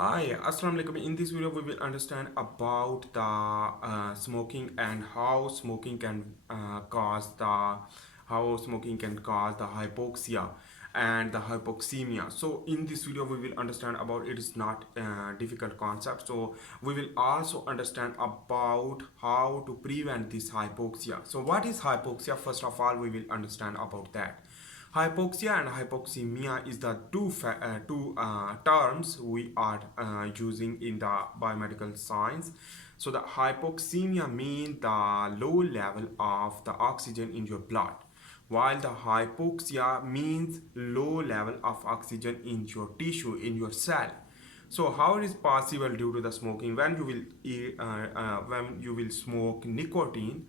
Hi, Assalamu alaikum. In this video, we will understand about the smoking and how smoking can cause the hypoxia and the hypoxemia. So in this video, we will understand about it is not a difficult concept. So we will also understand about how to prevent this hypoxia. So what is hypoxia? First of all, we will understand about that. Hypoxia and hypoxemia is the two terms we are using in the biomedical science. So the hypoxemia means the low level of the oxygen in your blood, while the hypoxia means low level of oxygen in your tissue, in your cell. So how it is possible due to the smoking? When you will smoke nicotine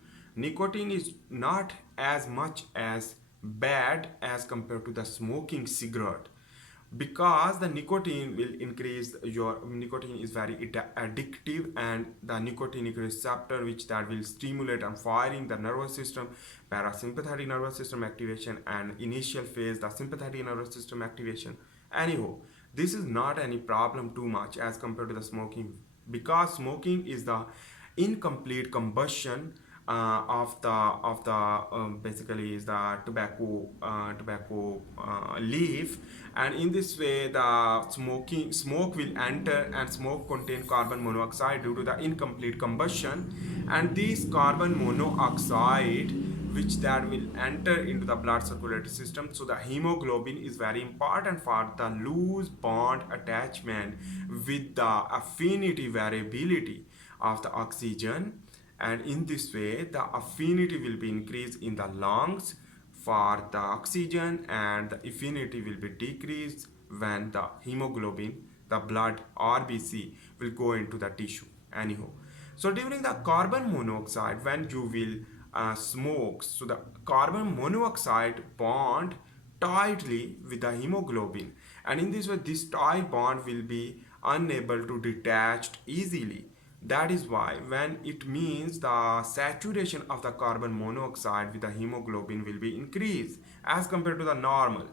is not as much as bad as compared to the smoking cigarette, because the nicotine is very addictive, and the nicotinic receptor which that will stimulate and firing the nervous system, parasympathetic nervous system activation, and initial phase the sympathetic nervous system activation. Anyhow, this is not any problem too much as compared to the smoking, because smoking is the incomplete combustion basically is the tobacco leaf, and in this way the smoke will enter, and smoke contain carbon monoxide due to the incomplete combustion, and this carbon monoxide which that will enter into the blood circulatory system. So the hemoglobin is very important for the loose bond attachment with the affinity variability of the oxygen, and in this way the affinity will be increased in the lungs for the oxygen, and the affinity will be decreased when the hemoglobin, the blood RBC, will go into the tissue. Anyhow, so during the carbon monoxide, when you will smoke, so the carbon monoxide bond tightly with the hemoglobin, and in this way this tight bond will be unable to detach easily. That is why when it means the saturation of the carbon monoxide with the hemoglobin will be increased as compared to the normal.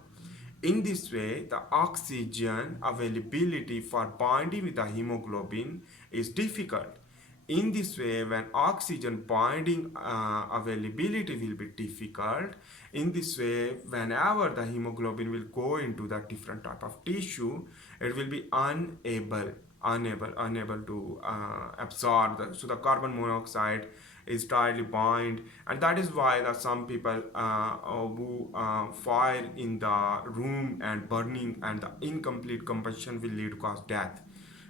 In this way, the oxygen availability for binding with the hemoglobin is difficult. In this way, when oxygen binding availability will be difficult, in this way, whenever the hemoglobin will go into the different type of tissue, it will be unable to absorb so the carbon monoxide is tightly bind, and that is why the some people who fire in the room and burning and the incomplete combustion will lead to cause death,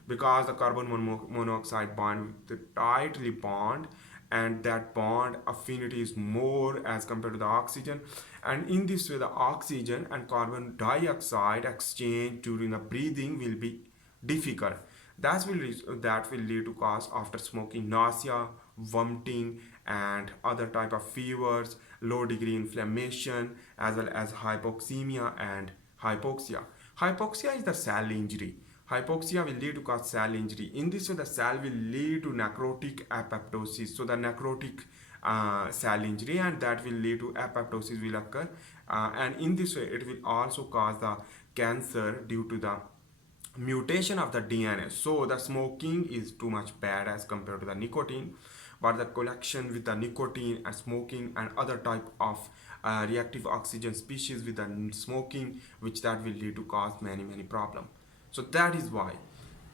because the carbon monoxide bond with the tightly bond, and that bond affinity is more as compared to the oxygen, and in this way the oxygen and carbon dioxide exchange during the breathing will be difficult. That will lead to cause after smoking nausea, vomiting, and other type of fevers, low degree inflammation, as well as hypoxemia and hypoxia. Hypoxia is the cell injury. Hypoxia will lead to cause cell injury. In this way, the cell will lead to necrotic apoptosis. So the necrotic cell injury, and that will lead to apoptosis will occur. And in this way, it will also cause the cancer due to the mutation of the DNA. So the smoking is too much bad as compared to the nicotine, but the collection with the nicotine and smoking and other type of reactive oxygen species with the smoking, which that will lead to cause many problem. So that is why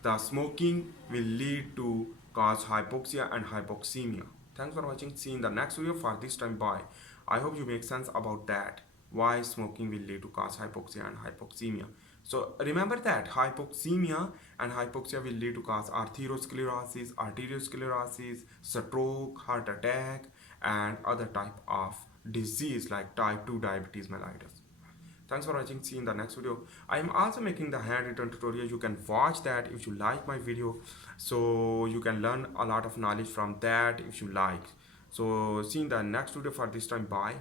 the smoking will lead to cause hypoxia and hypoxemia. Thanks for watching. See you in the next video. For this time, bye. I hope you make sense about that, why smoking will lead to cause hypoxia and hypoxemia. So remember that hypoxemia and hypoxia will lead to cause arteriosclerosis, stroke, heart attack, and other type of disease like type 2 diabetes mellitus. Thanks for watching. See you in the next video. I am also making the handwritten tutorial. You can watch that if you like my video, so you can learn a lot of knowledge from that if you like. So see you in the next video. For this time, bye.